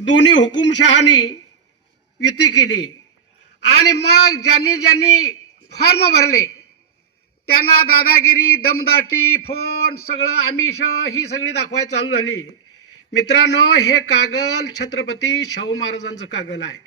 दोन्ही हुकुमशहानी युती केली आणि मग ज्यांनी ज्यांनी फॉर्म भरले त्यांना दादागिरी, दमदाटी, फोन, सगळं आमिष ही सगळी दाखवायला चालू झाली. मित्रांनो, हे कागल छत्रपती शाहू महाराजांचं कागल आहे.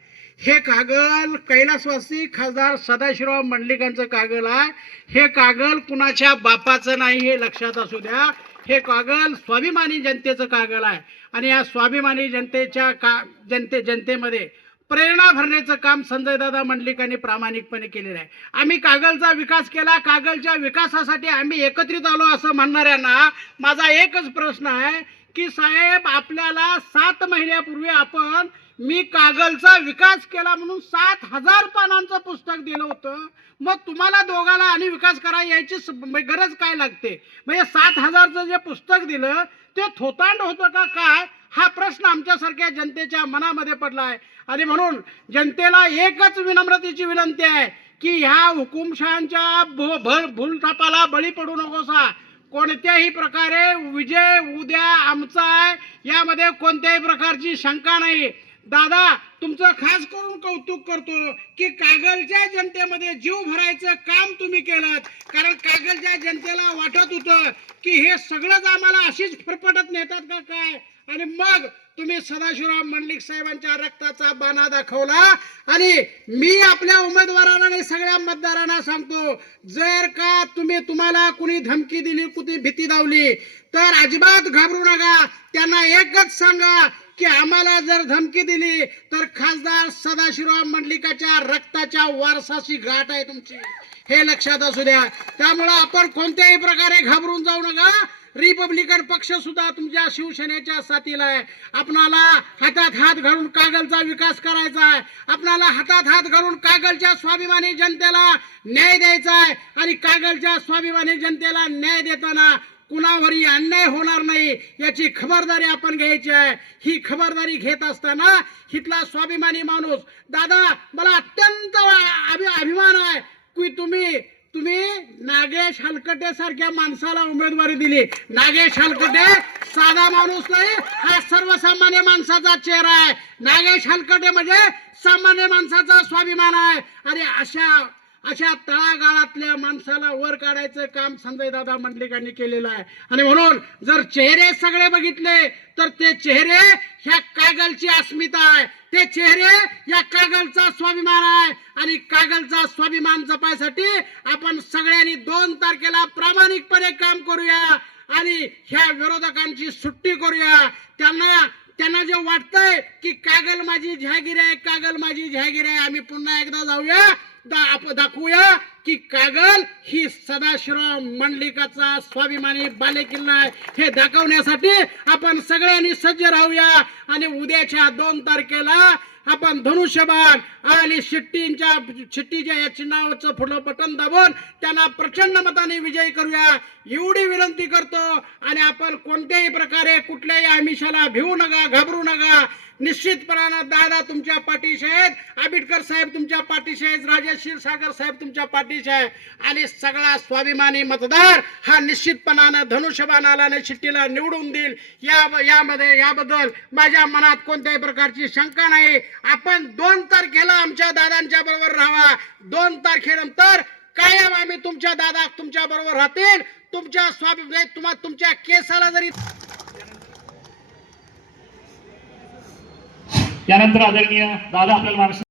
हे कागल कैलासवासी खासदार सदाशिवराव मंडलिकांचं कागल आहे. हे कागल कुणाच्या बापाचं नाही, हे लक्षात असू द्या. हे कागल स्वाभिमानी जनतेचं कागल आहे आणि या स्वाभिमानी जनतेमध्ये प्रेरणा भरण्याचं काम संजयदादा मंडलिकांनी प्रामाणिकपणे केलेलं आहे. आम्ही कागलचा विकास केला, कागलच्या विकासासाठी आम्ही एकत्रित आलो असं म्हणणाऱ्यांना माझा एकच प्रश्न आहे की साहेब, आपल्याला 7 महिन्यापूर्वी आपण मी कागलचा विकास केला म्हणून 7,000 पानांचं पुस्तक दिलं होतं. मग तुम्हाला दोघाला आणि विकास करायला यायची गरज काय लागते? म्हणजे 7,000चं जे पुस्तक दिलं ते थोतांड होतं का काय, हा प्रश्न आमच्यासारख्या जनतेच्या मनामध्ये पडला आहे. आणि म्हणून जनतेला एकच विनम्रतेची विनंती आहे की ह्या हुकुमशहांच्या भूलथापाला बळी पडू नकोसा. कोणत्याही प्रकारे विजय उद्या आमचा आहे, यामध्ये कोणत्याही प्रकारची शंका नाही. दादा, तुमचं खास करून कौतुक करतो की कागलच्या जनतेमध्ये जीव भरायचं काम तुम्ही केलं. कारण कागलच्या जनतेला वाटत होतं की हे सगळंच आम्हाला अशीच फरफटत नेतात का काय, आणि मग तुम्ही सदाशिवराव मंडलिक साहेबांच्या रक्ताचा बाणा दाखवला. आणि मी आपल्या उमेदवारांना आणि सगळ्या मतदारांना सांगतो, जर का तुम्हाला कुणी धमकी दिली, कुणी भीती दावली तर अजिबात घाबरू नका. त्यांना एकच सांगा की आम्हाला जर धमकी दिली तर खासदार सदाशिवराव मंडलिकाच्या रक्ताच्या वारसाची गाठ आहे तुमची, हे लक्षात असू द्या. त्यामुळे आपण कोणत्याही प्रकारे घाबरून जाऊ नका. रिपब्लिकन पक्ष सुद्धा तुमच्या शिवसेनेच्या साथीला आहे. आपणाला हातात हात घालून कागलचा विकास करायचा आहे. आपणाला हातात हात घालून कागलच्या स्वाभिमानी जनतेला न्याय द्यायचा आहे. आणि कागलच्या स्वाभिमानी जनतेला न्याय देताना कुणावरही अन्याय होणार नाही याची खबरदारी आपण घ्यायची आहे. ही खबरदारी घेत असताना हितला स्वाभिमानी माणूस, दादा, मला अत्यंत अभिमान आहे की तुम्ही नागेश हलकटे सारख्या माणसाला उमेदवारी दिली. नागेश हलकटे साधा माणूस नाही, हा सर्वसामान्य माणसाचा चेहरा आहे. नागेश हलकटे म्हणजे सामान्य माणसाचा स्वाभिमान आहे. आणि अशा तळागाळातल्या माणसाला वर काढायचं काम संजयदादा मंडलिकांनी केलेलं आहे. आणि म्हणून जर चेहरे सगळे बघितले तर ते चेहरे ह्या कागलची अस्मिता आहे, ते चेहरे या कागलचा स्वाभिमान आहे. आणि कागलचा स्वाभिमान जपायसाठी आपण सगळ्यांनी 2 तारखेला प्रामाणिकपणे काम करूया आणि ह्या विरोधकांची सुट्टी करूया. त्यांना जे वाटतंय की कागल माझी जहागीर आहे, कागल माझी जहागीर आहे, आम्ही पुन्हा एकदा जाऊया, दाखवूया की कागल ही सदाशिवराव मंडलिकाचा स्वाभिमानी बालेकिल्ला आहे. हे दाखवण्यासाठी आपण सगळ्यांनी सज्ज राहूया. आणि उद्याच्या 2 तारखेला आपण धनुष्यबाण आणि शिट्टीच्या या चिन्हावरचं पुढलं बटन दाबून त्यांना प्रचंड मताने विजयी करूया, एवढी विनंती करतो. आणि आपण कोणत्याही प्रकारे कुठल्याही आमिषाला भिवू नका, घाबरू नका. निश्चितपणानं दादा तुमच्या पाठीशी आहेत, आंबेडकर साहेब तुमच्या पाठीशी आहेत, राजेश क्षीरसागर साहेब तुमच्या पाठीशी आहे. आणि सगळा स्वाभिमानी मतदार हा निश्चितपणानं धनुष्यबाणाला आणि शिट्टीला निवडून देईल. याबद्दल माझ्या मनात कोणत्याही प्रकारची शंका नाही. आपण 2 तारखेला आमच्या दादांच्या बरोबर राहावा. 2 तारखेनंतर कायम आम्ही तुमच्या दादा तुमच्या बरोबर राहतील. तुमच्या तुमच्या केसाला जरी त्यानंतर आदरणीय दादा आपल्याला